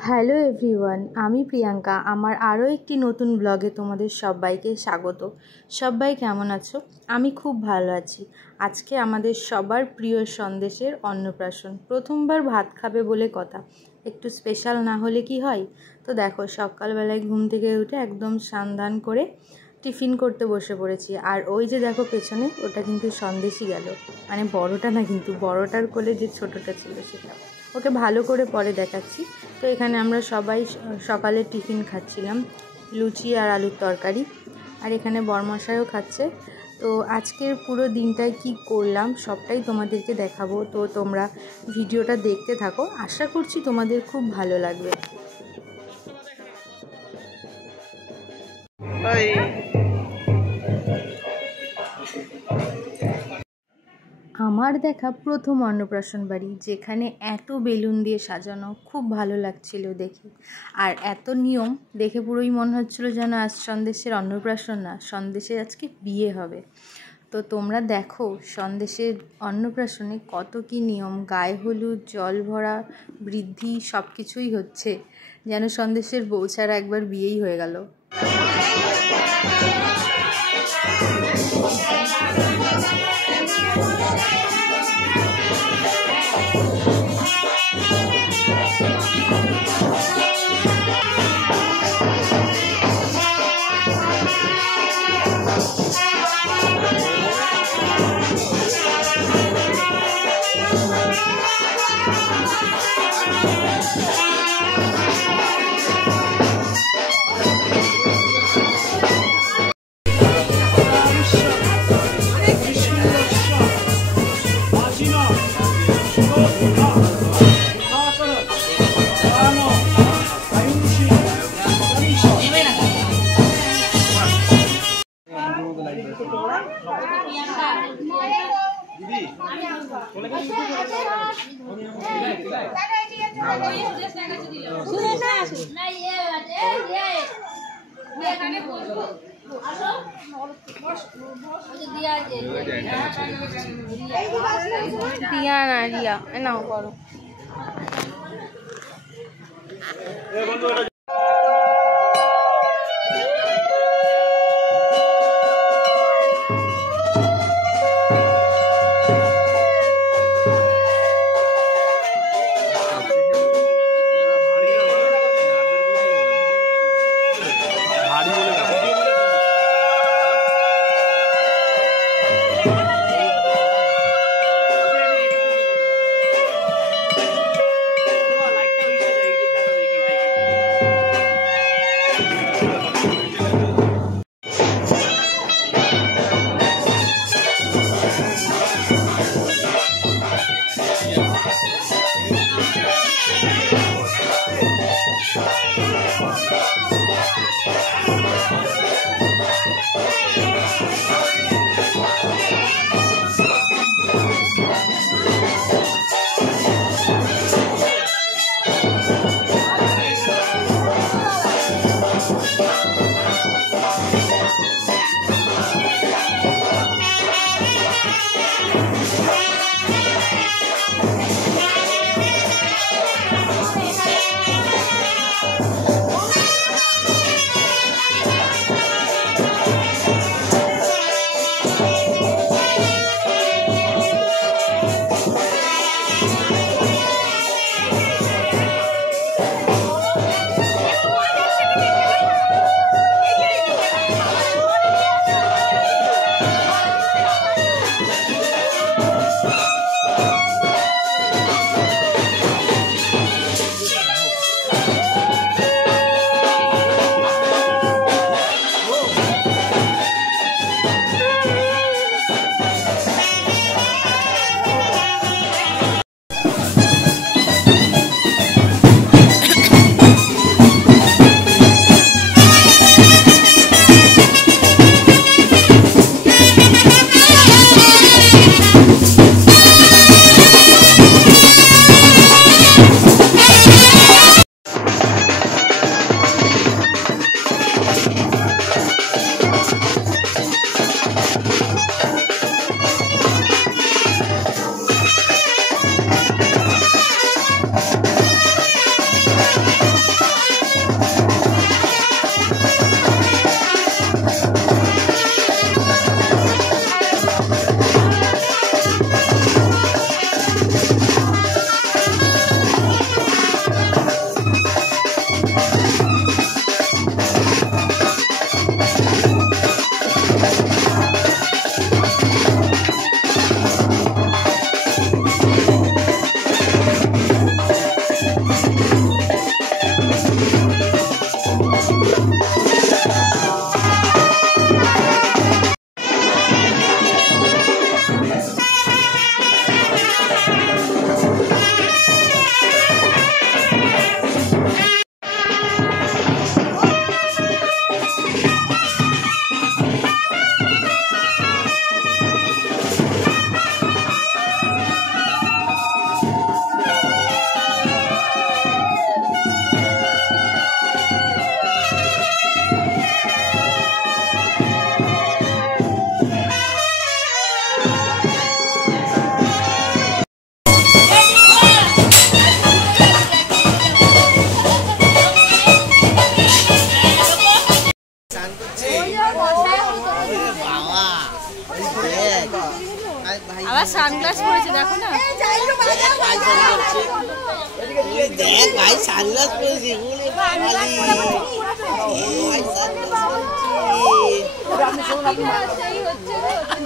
Hello everyone, আমি প্রিয়াঙ্কা। আমার আরও একটি নতুন ব্লগে তোমাদের সবাইকে স্বাগত। সবাই কেমন আছো? আমি খুব ভালো আছি। আজকে আমাদের সবার প্রিয় সন্দেশের অন্নপ্রাশন। প্রথমবার ভাত খাবে বলে কথা, একটু স্পেশাল না হলে কি হয়? তো দেখো, সকালবেলায় ঘুম থেকে উঠে একদম স্নান করে টিফিন করতে বসে পড়েছি। আর ওই যে দেখো পেছনে, ওটা কিন্তু সন্দেশই গেল, মানে বড়টা না, কিন্তু বড়টার কোলে যে ছোটোটা ছিল সেটা। ওকে ভালো করে পরে দেখাচ্ছি। তো এখানে আমরা সবাই সকালে টিফিন খাচ্ছিলাম, লুচি আর আলুর তরকারি। আর এখানে বরমশাইও খাচ্ছে। তো আজকের পুরো দিনটায় কি করলাম সবটাই তোমাদেরকে দেখাবো। তো তোমরা ভিডিওটা দেখতে থাকো, আশা করছি তোমাদের খুব ভালো লাগবে। আমার দেখা প্রথম অন্নপ্রাশন বাড়ি, যেখানে এত বেলুন দিয়ে সাজানো, খুব ভালো লাগছিল দেখে। আর এত নিয়ম দেখে পুরোই মনে হচ্ছিলো যেন আজ সন্দেশের অন্নপ্রাশন না, সন্দেশের আজকে বিয়ে হবে। তো তোমরা দেখো সন্দেশের অন্নপ্রাশনে কত কি নিয়ম, গায়ে হলুদ, জল ভরা, বৃদ্ধি, সব কিছুই হচ্ছে, যেন সন্দেশের বউ ছাড়া একবার বিয়েই হয়ে গেল। রিয়া নাও করো।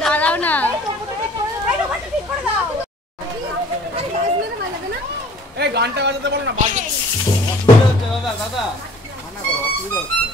দাঁড়াও না গানটা বাজাতে বলো না অসুবিধা হচ্ছে দাদা দাদা মানা করো অসুবিধা হচ্ছে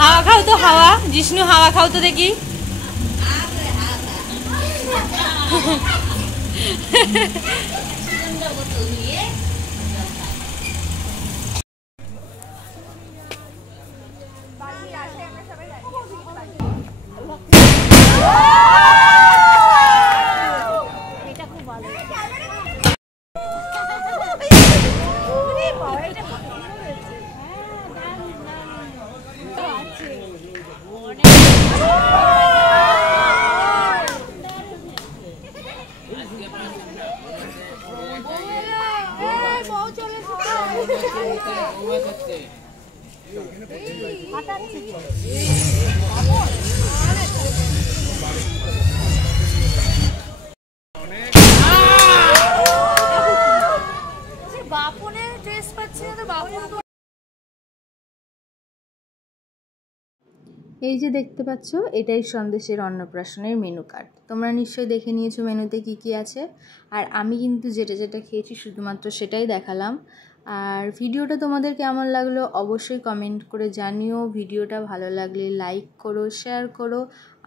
হাওয়া খাও তো হাওয়া জিষ্ণু হাওয়া খাও তো দেখি এই যে দেখতে পাচ্ছ এটাই সন্দেশের অন্নপ্রাশনের মেনু কার্ড। তোমরা নিশ্চয়ই দেখে নিয়েছো মেনুতে কি কি আছে, আর আমি কিন্তু যেটা যেটা খেয়েছি শুধুমাত্র সেটাই দেখালাম। আর ভিডিওটা তোমাদের কেমন লাগলো অবশ্যই কমেন্ট করে জানিও। ভিডিওটা ভালো লাগলে লাইক করো, শেয়ার করো,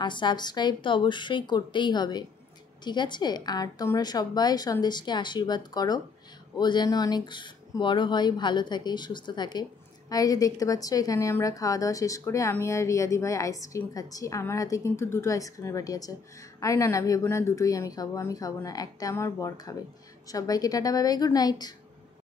আর সাবস্ক্রাইব তো অবশ্যই করতেই হবে, ঠিক আছে? আর তোমরা সবাই সন্দেশকে আশীর্বাদ করো, ও যেন অনেক বড় হয়, ভালো থাকে, সুস্থ থাকে। আর এই যে দেখতে পাচ্ছ এখানে আমরা খাওয়া দাওয়া শেষ করে আমি আর রিয়াদি ভাই আইসক্রিম খাচ্ছি। আমার হাতে কিন্তু দুটো আইসক্রিমের বাটি আছে। আরে না না, ভেবো না দুটোই আমি খাবো না, একটা আমার বর খাবে। সবাইকে tata, bye bye, good night.